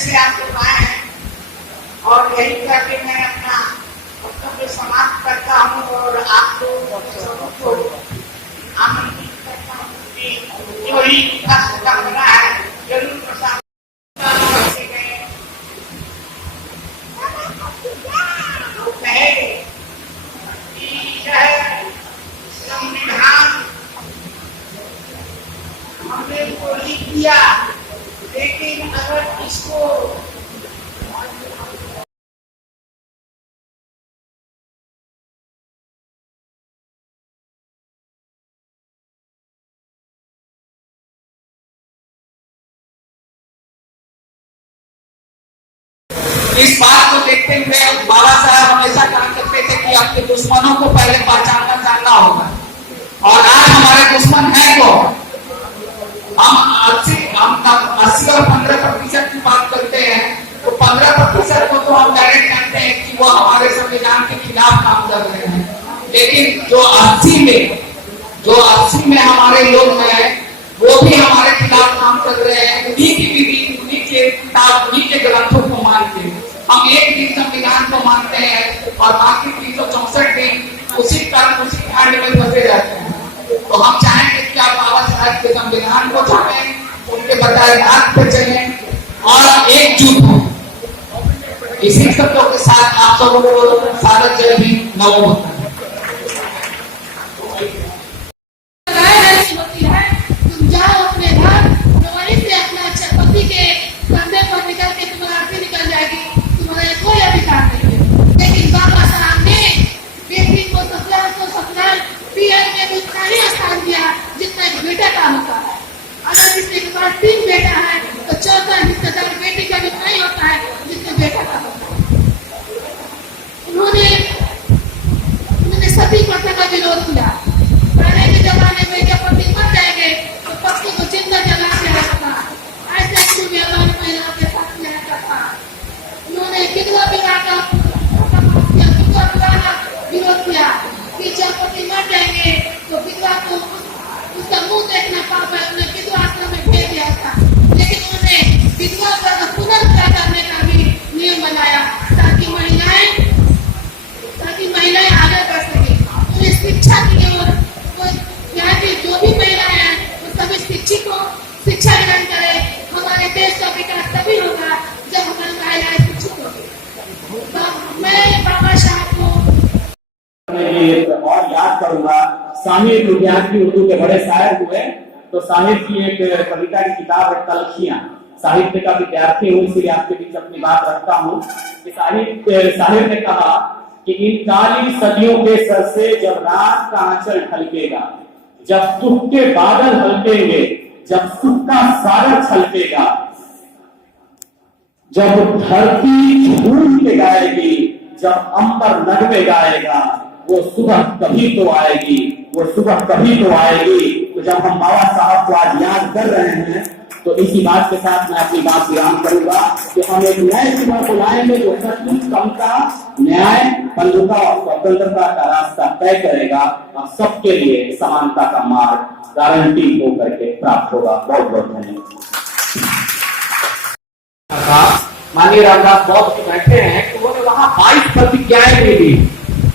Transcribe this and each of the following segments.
से आप लोग आए हैं और यही करके मैं अपना वक्तव्य समाप्त करता हूँ और आप लोग सबको आमंत्रित करता हूँ कि जो ही विकास का बना है जरूर प्रसाद कहे कि यह संविधान हमने तो लिख दिया, लेकिन अगर इसको इस बात को देखते हुए बाबा साहब हमेशा कहा करते थे कि अपने दुश्मनों को पहले पहचानना जानना होगा। और आज हमारे दुश्मन है कौन? हम 80 और 15% की बात करते हैं तो 15% को तो हम डायरेक्ट जानते हैं कि वो हमारे संविधान के खिलाफ काम कर रहे हैं, लेकिन जो 80 में हमारे लोग हैं वो भी हमारे खिलाफ काम कर रहे हैं। उन्हीं की विधि, उन्हीं के किताब, उन्हीं के ग्रंथों को मानते हैं। हम एक दिन संविधान को मानते हैं और बाकी 364 दिन उसी कांड में फंसे रहते हैं। तो हम चाहेंगे कि आप बाबा साहब के संविधान को जानें, उनके बताए राह पे चलें और एकजुट हो। इसी शब्दों के साथ आप सबों को सारा जय हिंद, नमो बुद्धाय। बेटा का होता है। अगर किसी के पास 3 बेटा है तो चौथा हिस्सेदार बेटी का भी नहीं होता है जिसमें बेटा का होता है। उन्होंने सती प्रथा का विरोध किया। पहले के जमाने में जब पति मर जाएंगे तो पत्नी को जिंदा जला के रखता, ऐसे व्यवहार महिलाओं के साथ में रहता था। उन्होंने विधवा विवाह का विरोध किया कि जब पति मर जाएंगे तो विधवा को उसका मुंह देखना पाप है। उन्हें विधवा आश्रम में भेज दिया था, लेकिन उन्होंने विधवा का पुनर्विवाह करने का भी नियम बनाया ताकि महिलाएं आगे बढ़ सके। उन्हें शिक्षा की ओर यहाँ की जो भी महिलाएं हैं वो सभी शिक्षा ग्रहण करे। हमारे देश का विकास तभी होगा जब हमारी महिलाएं शिक्षित होगी। मैं बाबा साहब को और याद करूंगा। साहिर लुधियानवी उर्दू के बड़े शायर हुए, तो साहिर की एक कविता की किताब है तलखियां। साहित्य का विद्यार्थी हूँ इसलिए आपके बीच अपनी बात रखता हूँ कि साहिर ने कहा कि इन काली सदियों के सर से जब रात का आंचल ढलकेगा, जब दुख के बादल हल्केंगे, जब सुख का सागर छलकेगा, जब धरती झूम के गाएगी, जब अंबर नगमे गाएगा, वो सुबह कभी तो आएगी, वो सुबह कभी तो आएगी। तो जब हम बाबा साहब को आज याद कर रहे हैं तो इसी बात के साथ मैं अपनी बात विराम करूंगा कि हम एक नए सुबह को लाएंगे जो सचमुच समता, न्याय, बंधुता और स्वतंत्रता का रास्ता तय करेगा और सबके लिए समानता का मार्ग गारंटी होकर के प्राप्त होगा। बहुत बहुत धन्यवाद। माननीय रामदास बहुत बैठे हैं, तो उन्होंने वहां 22 प्रतिज्ञाएं ली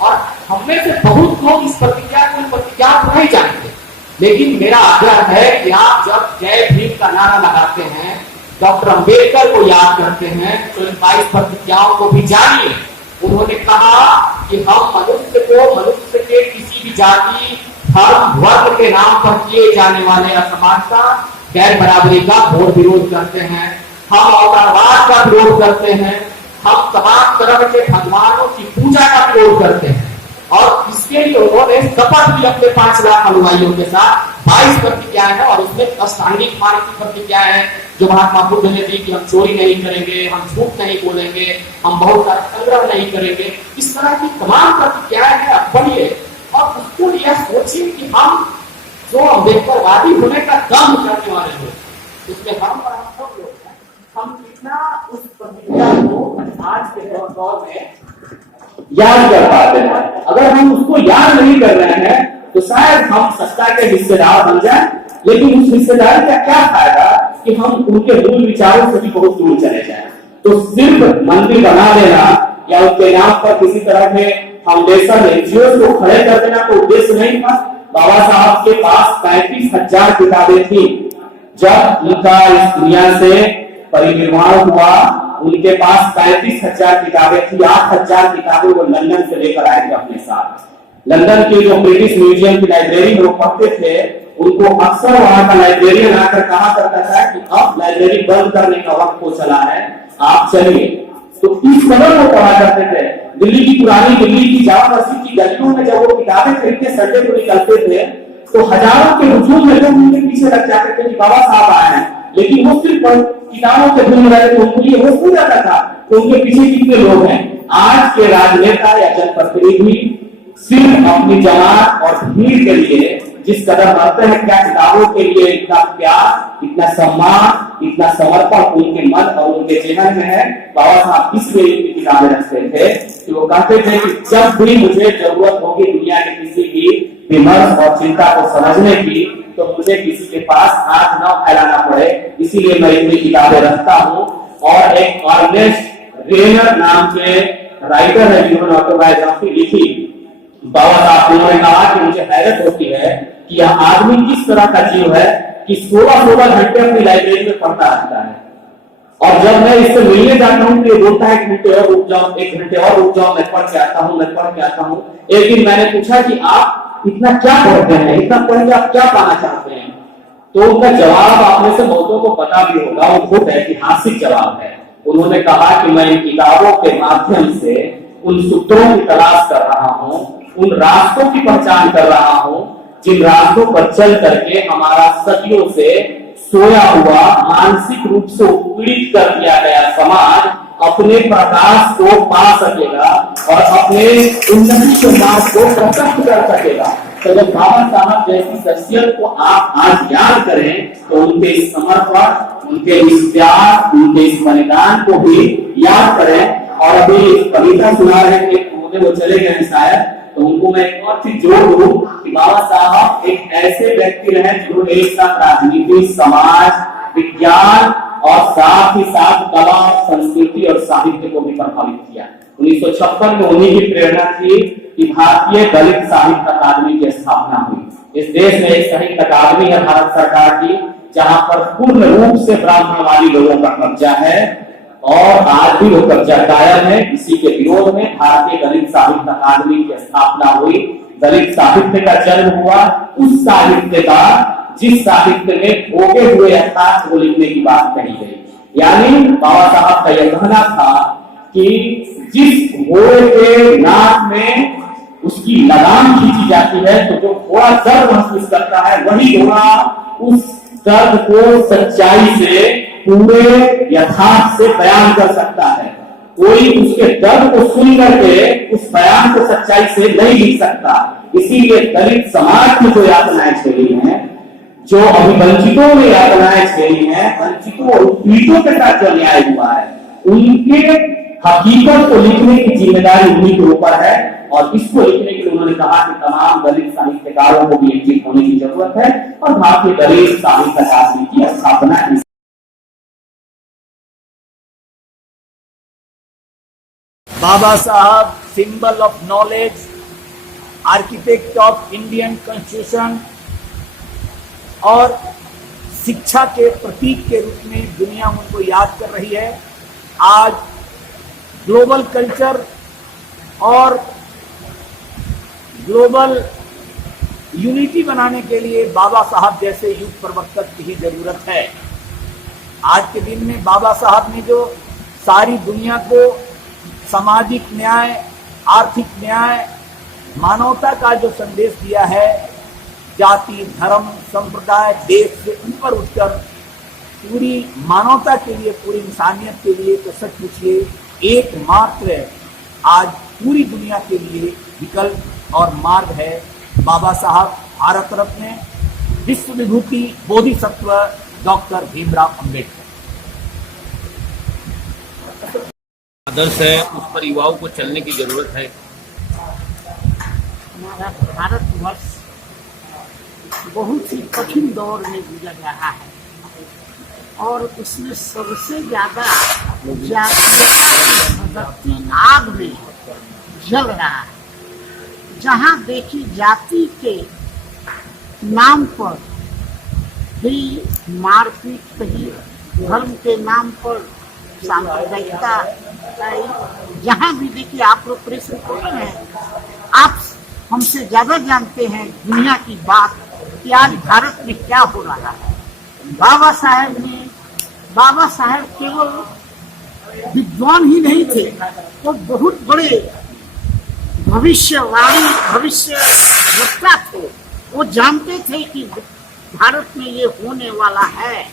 और हममें से बहुत लोग इस प्रतिज्ञा को नहीं जानते। लेकिन मेरा आग्रह है कि आप जब जय भीम का नारा लगाते हैं, डॉक्टर अंबेडकर को याद करते हैं, तो इन 22 प्रतिज्ञाओं को भी जानिए। उन्होंने कहा कि हम मनुष्य के किसी भी जाति, धर्म, वर्ग के नाम पर किए जाने वाले असमानता, गैर बराबरी का घोर विरोध करते हैं। हम अवतारवाद का विरोध करते हैं। हम तमाम तरह के भगवानों की पूजा का प्रयोग करते हैं और इसके लिए उन्होंने शपथ भी अपने 5 लाख अनुयायियों के साथ 22 प्रतिज्ञाएं हैं और उसमें अष्टांगिक मार्ग की प्रतिज्ञाएं हैं जो महात्मा बुद्ध ने दी कि हम चोरी नहीं करेंगे, हम झूठ नहीं बोलेंगे, हम बहुत सारा संग्रह नहीं करेंगे। इस तरह की तमाम प्रतिज्ञाएं हैं। आप पढ़िए और उसको यह सोचिए कि हम जो अम्बेडकरवादी होने का दम करने वाले लोग, उसमें हम और हम सब लोग हैं, हम कितना उस प्रतिज्ञा को आज के दौर में याद कर पाते हैं। अगर हम उसको याद नहीं कर रहे हैं तो शायद हम सत्ता के हिस्सेदार बन जाए, लेकिन उस हिस्सेदारी का क्या फायदा कि हम उनके मूल विचारों से भी बहुत दूर चले जाएं। तो सिर्फ मंदिर बना देना या उसके नाम पर किसी तरह के फाउंडेशन एनजीओ को खड़े कर देना तो उद्देश्य नहीं था। बाबा साहब के पास 35,000 किताबें थी। जब उनका इस दुनिया से परिनिर्वाण हुआ उनके पास 35,000 किताबें थी। 8,000 किताबें वो लंदन से लेकर आए थे अपने साथ। लंदन की जो ब्रिटिश म्यूजियम की लाइब्रेरी में वो पढ़ते थे, उनको अक्सर वहां का लाइब्रेरियन आकर कहा करता था कि अब लाइब्रेरी बंद करने का वक्त हो चला है, आप चलिए। तो इस कदर वो पढ़ा करते थे। दिल्ली की पुरानी दिल्ली की जामा मस्जिद की गलियों में जब वो किताबें खरीदते संडे को निकलते थे तो हजारों के हुजूम में लोग उनके पीछे लग जाते थे कि बाबा साहब आए हैं, लेकिन वो सिर्फ किताबों के धुन में रहते थे। उनको ये होश नहीं जाता था कि उनके पीछे कितने लोग हैं। आज के राजनेता या जनप्रतिनिधि सिर्फ अपनी जमात और भीड़ के लिए जिस कदर मरते हैं, क्या किताबों के लिए इतना प्यार, इतना सम्मान, इतना समर्पण उनके मन और उनके चेहरे में है। बाबा साहब इसलिए इनकी किताबें रखते थे कि वो कहते थे कि जब भी मुझे जरूरत होगी दुनिया के किसी की विमर्श और चिंता को समझने की, तो मुझे किसी के पास हाथ न फैलाना पड़े, इसीलिए मैं इतनी किताबें रखता हूँ। और एक अर्नेस्ट रेनर नाम के राइटर है जिन्होंने ऑटोबायोग्राफी लिखी। बाबा साहब उन्होंने कहा कि मुझे हैरत होती है कि यह आदमी किस तरह का जीव है कि 16 घंटे अपनी लाइब्रेरी में पढ़ता रहता है, और जब मैं इससे मिलने जाता हूँ तो ये बोलता है 1 घंटे और रुक जाओ, 1 घंटे और रुक जाओ, मैं पढ़ के आता हूँ, मैं पढ़ के आता हूँ। एक दिन मैंने पूछा कि आप इतना क्या पढ़ते हैं, इतना पढ़ के आप क्या पाना चाहते हैं? तो उनका जवाब आप में से बहुतों को पता भी होगा, वो खुद ऐतिहासिक जवाब है। उन्होंने कहा कि मैं इन किताबों के माध्यम से उन सूत्रों की तलाश कर रहा हूँ, उन रास्तों की पहचान कर रहा हूँ जिन रास्तों पर चल करके हमारा सदियों से सोया हुआ, मानसिक रूप से पीड़ित कर दिया गया समाज अपने प्रकाश को पा सकेगा और अपने उन्नति के मार्ग को प्रशस्त कर सकेगा। तो जब बाबा साहब जैसी शख्सियत को आप आज याद करें तो उनके इस समर्पण, उनके इस प्यार, उनके इस बलिदान को भी याद करें। और अभी कविता सुना रहे थे, वो चले गए शायद, तो उनको मैं एक और चीज जोड़ दूं कि बाबा साहब एक ऐसे व्यक्ति रहे जिन्होंने एक साथ राजनीति, समाज, विज्ञान और साथ ही साथ कला, संस्कृति और साहित्य को भी प्रभावित किया। 1956 में उन्हीं की प्रेरणा थी कि भारतीय दलित साहित्य अकादमी की स्थापना हुई। इस देश में एक साहित्य अकादमी है भारत सरकार की, जहां पर पूर्ण रूप से ब्राह्मणवादी लोगों का कब्जा है और आज भी वो कब्जा कायम है। इसी के विरोध में भारतीय दलित साहित्य अकादमी की स्थापना हुई। दलित साहित्य का जन्म हुआ, उस साहित्य का जिस साहित्य में भोगे हुए यथार्थ को लिखने की बात कही गई। यानी बाबा साहब का यह कहना था कि जिस घोड़े के नाक में उसकी लगाम खींची जाती है तो जो घोड़ा दर्द महसूस करता है, वही घोड़ा उस दर्द को सच्चाई से, पूरे यथार्थ से बयान कर सकता है। कोई उसके दर्द को सुन करके उस बयान को सच्चाई से नहीं लिख सकता। इसीलिए दलित समाज में जो यातनाएं झेली हैं, जो अभिवंचितों ने यातनाएं झेली हैं, वंचितों और पीड़ितों के साथ जो न्याय हुआ है, उनके हकीकत को लिखने की जिम्मेदारी उन्हीं के ऊपर है। और इसको लिखने के लिए उन्होंने कहा कि तमाम दलित साहित्यकारों को भी एकजुट होने की जरूरत है और भारतीय दलित साहित्य अकादमी की स्थापना की। बाबा साहब symbol of knowledge, architect of Indian constitution और शिक्षा के प्रतीक के रूप में दुनिया उनको याद कर रही है। आज ग्लोबल कल्चर और ग्लोबल यूनिटी बनाने के लिए बाबा साहब जैसे युग प्रवर्तक की ही जरूरत है। आज के दिन में बाबा साहब ने जो सारी दुनिया को सामाजिक न्याय, आर्थिक न्याय, मानवता का जो संदेश दिया है, जाति, धर्म, संप्रदाय, देश से ऊपर उठकर पूरी मानवता के लिए, पूरी इंसानियत के लिए तो सचमुच ये एकमात्र आज पूरी दुनिया के लिए विकल्प और मार्ग है। बाबा साहब भारत रत्न विश्व विभूति बोधिसत्व डॉक्टर भीमराव अंबेडकर। आदर्श है, उस पर युवाओं को चलने की जरूरत है। हमारा भारतवर्ष बहुत ही कठिन दौर में गुजर रहा है और उसमें सबसे ज्यादा जातीयता की भड़कती आग में जल रहा है। जहाँ देखी जाति के नाम पर भी मारपीट, कहीं धर्म के नाम पर सांप्रदायिकता, जहाँ भी देखिए आप लोग प्रेस रिपोर्टर हैं, आप हमसे ज्यादा जानते हैं दुनिया की बात कि आज भारत में क्या हो रहा है। बाबा साहेब केवल विद्वान ही नहीं थे, वो बहुत बड़े भविष्यवक्ता थे। वो जानते थे कि भारत में ये होने वाला है,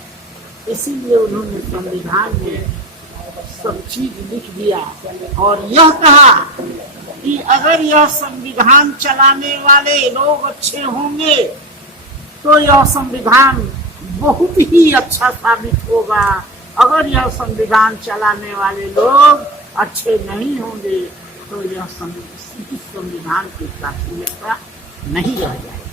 इसीलिए उन्होंने संविधान में सब चीज लिख दिया और यह कहा कि अगर यह संविधान चलाने वाले लोग अच्छे होंगे तो यह संविधान बहुत ही अच्छा साबित होगा। अगर यह संविधान चलाने वाले लोग अच्छे नहीं होंगे तो यह संविधान की प्राथमिकता नहीं रह जाएगी।